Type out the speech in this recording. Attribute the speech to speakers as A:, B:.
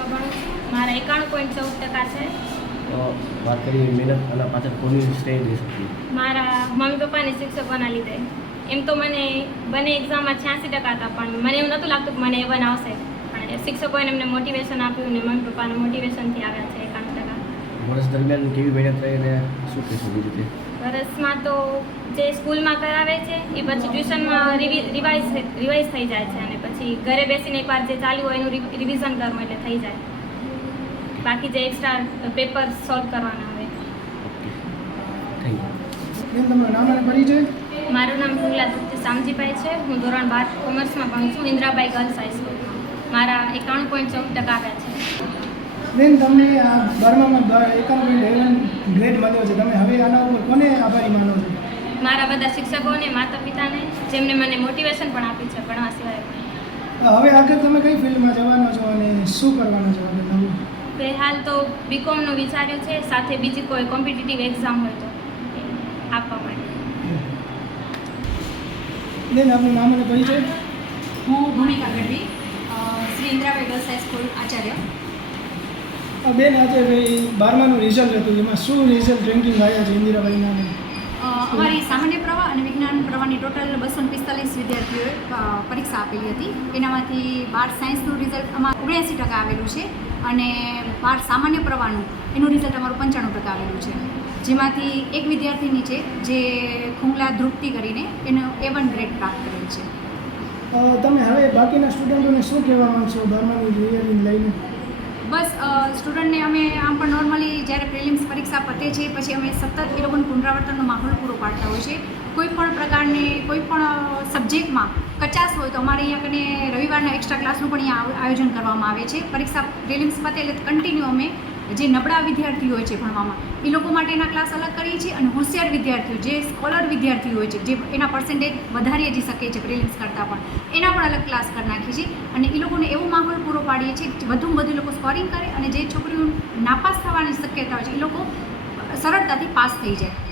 A: ભણું છું. મારા 91.14% છે.
B: વાત કરીએ મહેનત અને પાછળ કોની શ્રેય દઈ શકીએ?
A: મારા મમ્મી પપ્પાને શિક્ષકોના લીધે. એમ તો મને બંને એક્ઝામમાં 86% હતા, પણ મને એવું નહોતું લાગતું કે મને A1 આવશે. પણ શિક્ષકોએ એમને મોટિવેશન આપ્યું ને મમ્મી પપ્પાના મોટિવેશનથી આવ્યા છે 91%.
B: વર્ષ દરમિયાન કેવી મહેનત રહી અને શું કહેશો બીજી રીતે?
A: વર્ષમાં તો જે સ્કૂલમાં કરાવે છે એ પછી ટ્યુશનમાં રિવાઇઝ થઈ જાય છે, અને પછી ઘરે બેસીને એકવાર જે ચાલ્યું હોય એનું રિવિઝન કરવું એટલે થઈ જાય. બાકી જે એક્સ્ટ્રા પેપર સોલ્વ કરવાના હોય.
B: Thank you.
C: બેન, તમારું નામ અને પરિચય?
A: મારું નામ ફુલા તૃપ્તિ શામજીભાઈ છે. હું ધોરણ 12 કોમર્સમાં ભણું છું, ઇન્દ્રાબાઈ ગર્લ્સ હાઈસ્કૂલમાં. મારા 91.14% આવ્યા છે.
C: બેન, તમને આ 12માં 91.11 ગ્રેડ મળ્યો છે. તમે હવે આના ઉપર કોને આભારી માનો છો?
A: મારા બધા શિક્ષકોને, માતા પિતાને, જેમને મને મોટિવેશન પણ આપ્યું છે ભણવા સિવાય પણ.
C: હવે આગળ તમે કઈ ફિલ્ડમાં જવાનો છો અને શું કરવાનો છો આગળ નવું?
A: ફિલહાલ તો બીકોમનું વિચાર્યું છે, સાથે બીજી કોઈ કોમ્પિટિટિવ એક્ઝામ હોય તો એ આપવા માટે.
C: બેન, આપનું નામ અને પરિચય?
D: હું ભૂમિકા ગઢવી, શ્રી ઇન્દ્રાબાઈ ગર્લ્સ હાઈસ્કૂલ આચાર્ય.
C: બેન, આજે ભાઈ 12માનું રિઝલ્ટ હતું, એમાં શું રિઝલ્ટ રેન્કિંગ આવ્યા છે ઇન્દિરાબાઈના?
D: અમારી સામાન્ય પ્રવાહ અને વિજ્ઞાન પ્રવાહની ટોટલ 245 વિદ્યાર્થીઓએ પરીક્ષા આપેલી હતી. એનામાંથી 12 સાયન્સનું રિઝલ્ટ અમારું 79% આવેલું છે, અને 12 સામાન્ય પ્રવાહનું એનું રિઝલ્ટ અમારું 95% આવેલું છે. જેમાંથી એક વિદ્યાર્થીની છે જે ખુંગલા ધ્રુપતિ કરીને એનો A1 ગ્રેડ પ્રાપ્ત કરેલ છે.
C: તમે હવે બાકીના સ્ટુડન્ટોને શું કહેવા માંગશો 12માની રિઝલ્ટ લઈને?
D: બસ સ્ટુડન્ટને અમે આમ પણ નોર્મલી જ્યારે પ્રિલિમ્સ પરીક્ષા પતે છે પછી અમે સતત એ લોકોને પુનરાવર્તનનો માહોલ પૂરો પાડતા હોય છે. કોઈ પણ પ્રકારની કોઈ પણ સબ્જેક્ટમાં કચાશ હોય તો અમારે અહીંયા કને રવિવારના એક્સ્ટ્રા ક્લાસનું પણ અહીંયા આયોજન કરવામાં આવે છે. પરીક્ષા પ્રિલિમ્સ પતે એટલે કન્ટિન્યુ અમે જે નબળા વિદ્યાર્થીઓ હોય છે ભણવામાં એ લોકો માટેના ક્લાસ અલગ કરીએ છીએ, અને હોશિયાર વિદ્યાર્થીઓ જે સ્કોલર વિદ્યાર્થીઓ હોય છે જે એના પર્સન્ટેજ વધારી જઈ શકે છે પ્રિલિમ્સ કરતાં પણ, એના પણ અલગ ક્લાસ કરી નાખીએ છીએ. અને એ લોકોને એવો માહોલ પૂરો પાડીએ છીએ કે વધુમાં વધુ લોકો સ્કોરિંગ કરે, અને જે છોકરીઓ નાપાસ થવાની શક્યતા હોય છે એ લોકો સરળતાથી પાસ થઈ જાય.